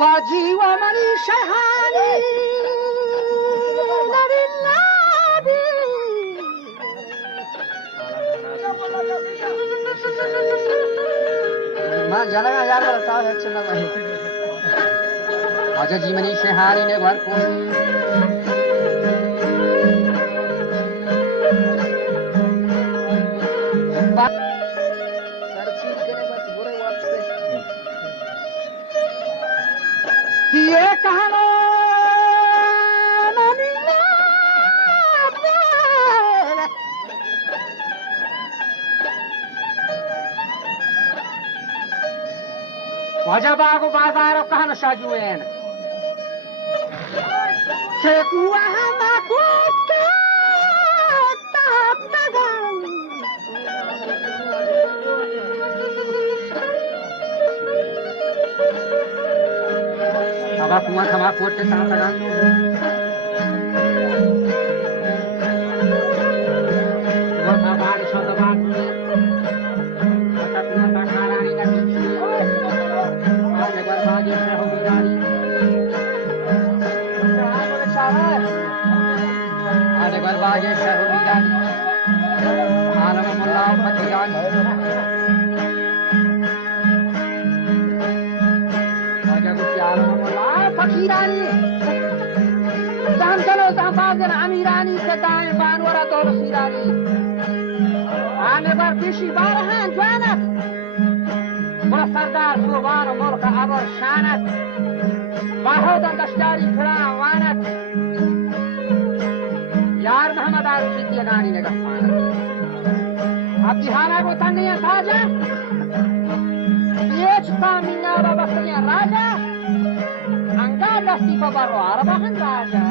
وجیوانی شهانی نبیلادی من جانا यार बता है चलना भाई आज जीवनी शहानी ने भर को सर चीज करे बस बुरे वापस ये कहानो وجباغ بازارو كهن شاجوين شكوها ما كنت تابتغن أبا كما كما كنت تابتغن وكبار شدبان وكتنا تخاراني نبي आने बरबाजे शहरीदानी आलम मुल्ला फकीरानी आजा गुस्ती आलम मुल्ला फकीरानी साम चलो साफाजन अमीरानी से दाएं बानवरा तोल सीरानी आने बर पिशी बारहान ज्वानत सरदार सुलवान मुल्क अबर शानत बाहोदन दश्तारी खड़ा वानत यार मोहम्मद आरिफ सिद्दीकी गानी ने गफानत अब दिहाना को तन्ने साजा ये चुका मिन्ना बाबा सनिया राजा अंगा दस्ती पबरो अरबहन राजा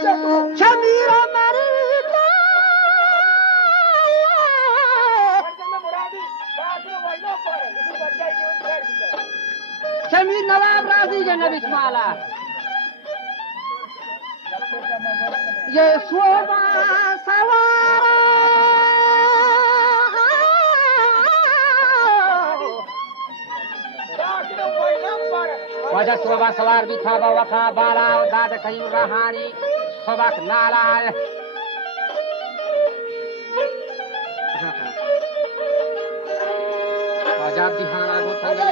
شمير مريض شمير نواب راضي جنب اسماعيل يسوع سوارا وجه صوبا سوار भी था वखा बाला दाद कहीं रहानी सोबक नाला वजह दिहाना को थंगे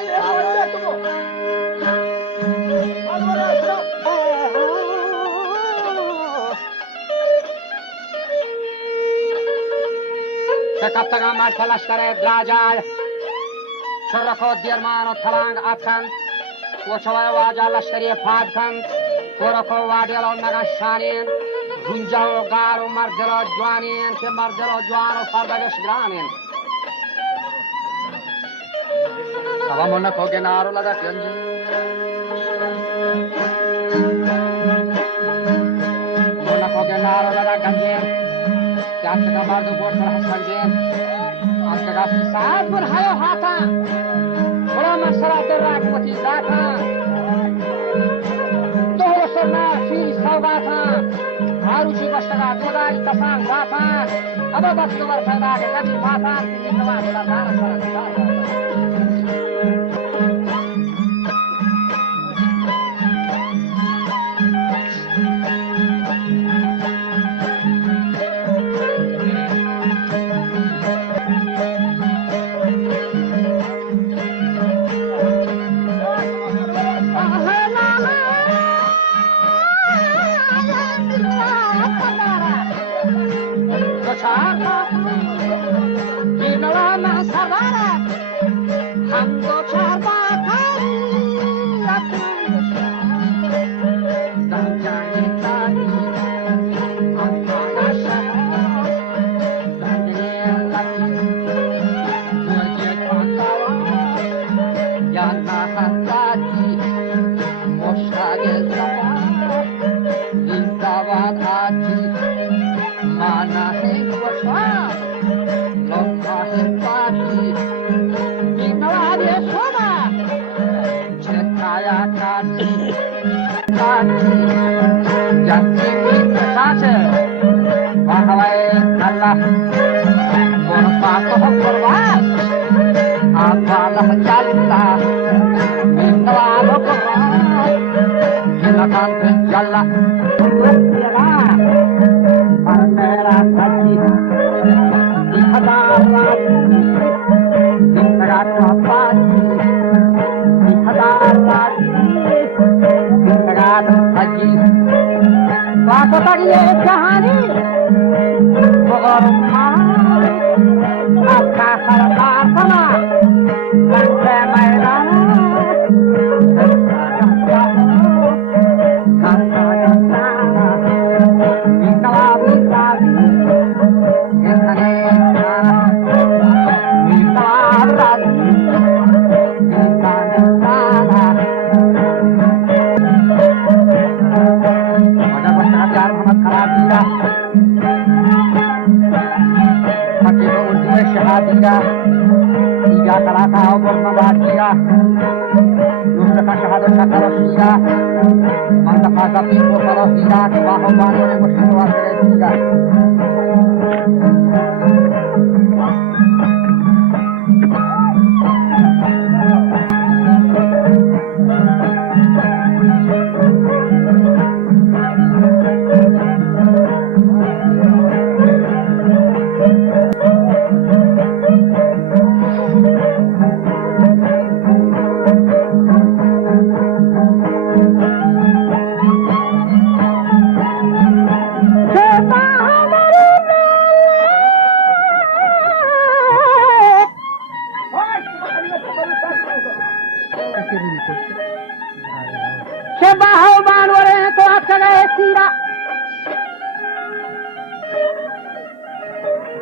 Kaptaga martelaş kare draja şorrako diyarmano talang atkan Koçavaya vaja lashkariye fadkan Koroko vadelo nagashanin Runjao garo mardelo jwanin Ke mardelo jwano fardagesh granin Avamonna koge naro lada kyanji Monna koge naro lada kanjin Kyatka mardu bortar haskanjin Askaga saat pun hayo hata Bura masara terrak mati zata Dohro sorna fi saugata Haruchi bashtaga doda itasang zata Aba batsu war fayda ke kadi mata Tini kawa doda dara sara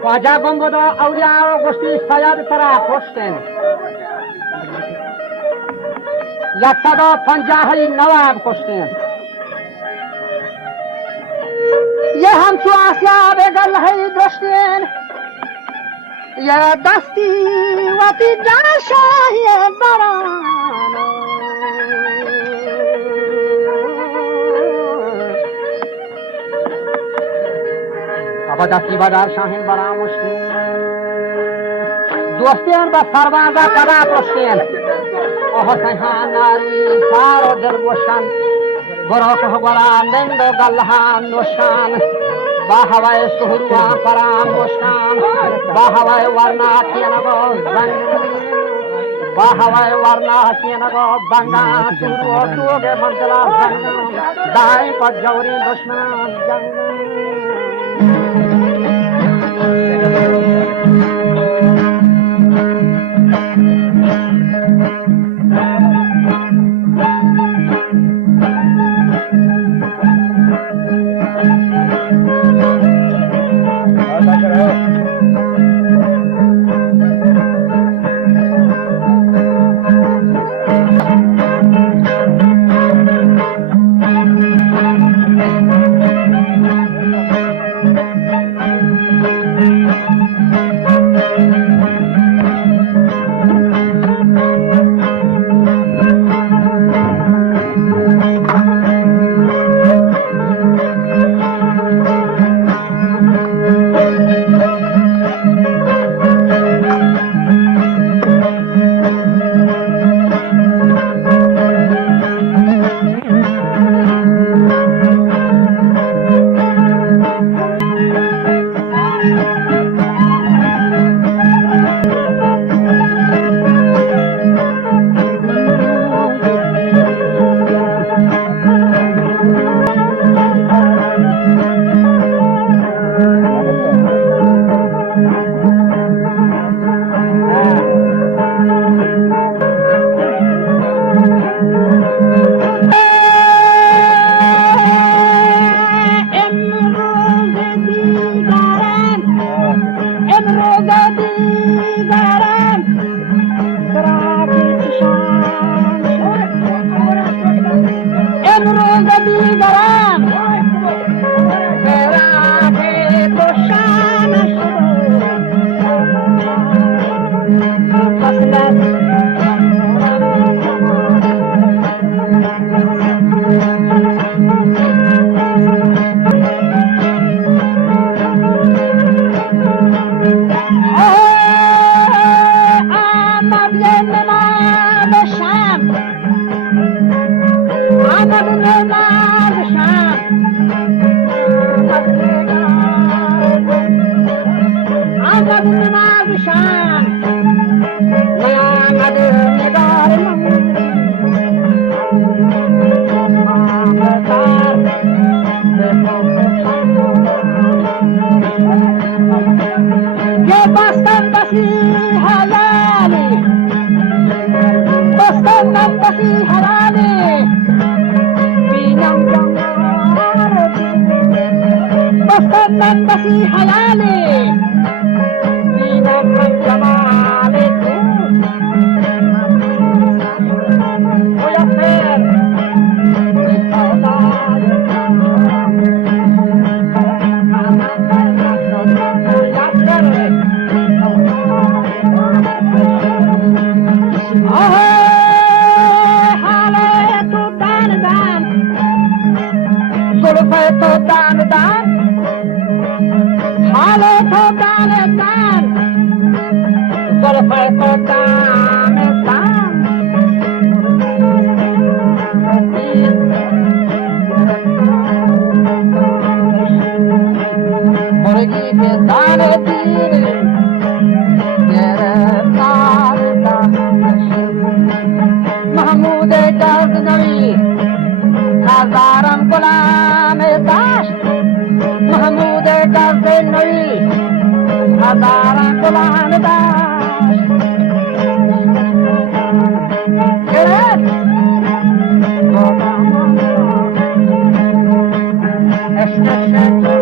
Wajah gombodo aulia gosti sayad tara hosten. Yaksado panjahai nawab hosten. یه همچو آسیاب گله درشتین یه دستی وقتی در شاهی بران ابا دستی با در شاهین بران مشتین دوستین با سربازا کدا پرشتین اوه سیحان ناری سار و دل گوشن گروه گلان دند و گلهان نوشن با هوای سهروان پرام گوشن با هوای ورنا کینگو زنگ با هوای ورنا کینگو بنگان سهرو توگ منزلا زنگ دائی پا جوری دشمن جنگ Yes, yes, yes.